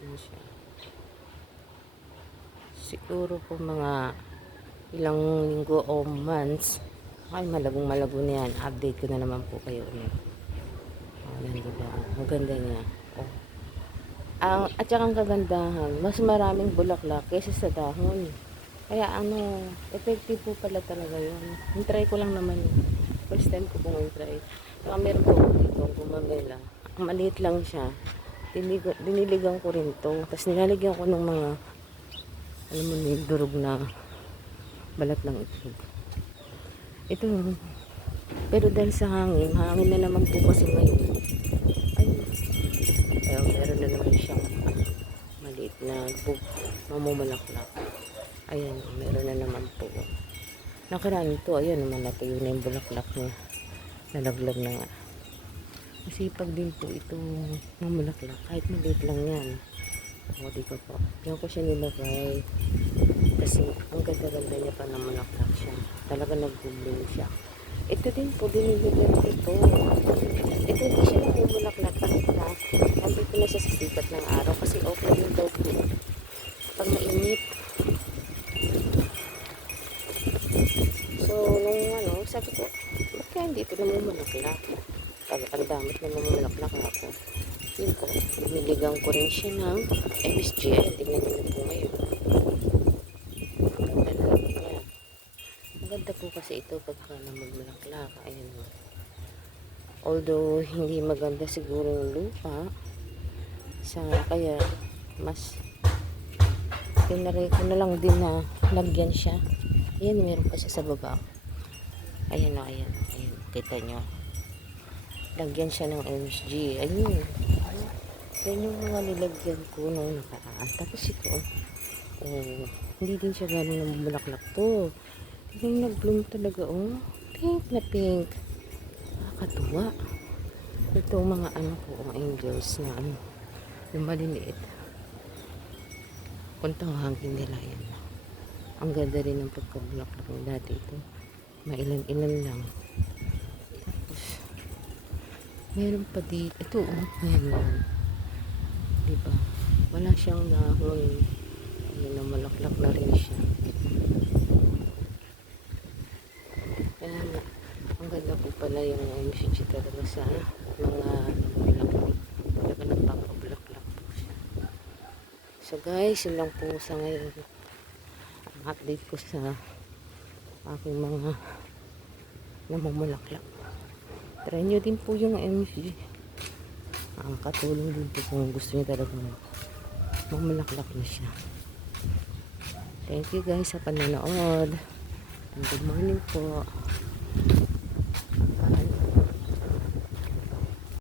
Yan siya. Siguro po mga ilang linggo o months. Ay, malabong malabo na yan. Update ko na naman po kayo ulit. Diba? Ang ganda niya. Oh. At saka ang kagandahan, mas maraming bulaklak kaysa sa dahon. Kaya effective po pala talaga yun. Try ko lang naman yun. First time ko pong try. Saka meron po dito gumamela. Ang maliit lang siya. Diniligan ko rin to. Tapos nilalagyan ko ng mga alam mo na durog na balat ng itlog. Ito, pero dahil sa hangin na naman po kasi ngayon. Ay, meron na naman siyang maliit na mamumulaklak. Ayan, meron na naman po. Nakaraan ito, ayan, malaki yun na yung bulaklak niya. Nalaglag na nga. Masipag din po itong mamulaklak. Kahit maliit lang yan. O, di ko po. Diyan ko siya nilagay. Kasi ang ganda-ganda niya pa na mulaklak siya. Talaga nag-bloom siya. Ito din po, dinilagyan ko ito. Ito hindi siya namumulaklak kahit na nandito na siya sa sikat ng araw. Kasi okay din daw po. Pag mainit. So, nung sabi ko, ba't kaya hindi ito namumulaklak? Ang damit na namumulaklak ako. Yun po, niligang ko rin siya ng MSG. Ayan, tingnan nyo po ngayon. Ang ganda niya. Maganda po kasi ito pagka namumulaklak. Ayan o. Although, hindi maganda siguro yung lupa. Kaya, mas tinry ko na lang din na lagyan siya. Ayan, meron pa siya sa baba. Ayan o, ayan. Ayan, kita nyo. Lagyan siya ng MSG. Ayun. Yan yung mga nilagyan ko nung nakaraan. Tapos ito, hindi din siya gano'ng namumulaklak to. Yung nag-bloom talaga, pink na pink. Nakakatuwa. Ito mga angels na yung maliliit. Puntang hangin nila yan. Ang ganda rin ng pagkabulaklak ng dati ito. Mailan-ilan lang. Tapos, meron pa dito. Ito, meron. Diba? Wala siyang dahon. Ayun na, malaklak na rin siya. Kaya nga, ang ganda po pala yung MCG talaga sa mga bulaklak. Talaga nagpapabulaklak po siya. So guys, yun lang po sa ngayon. Ang update ko sa aking mga namumulaklak. Try nyo din po yung MCG. Katulong din po kung gusto niyo talaga mamulaklak na siya. Thank you guys sa panonood. And good morning po.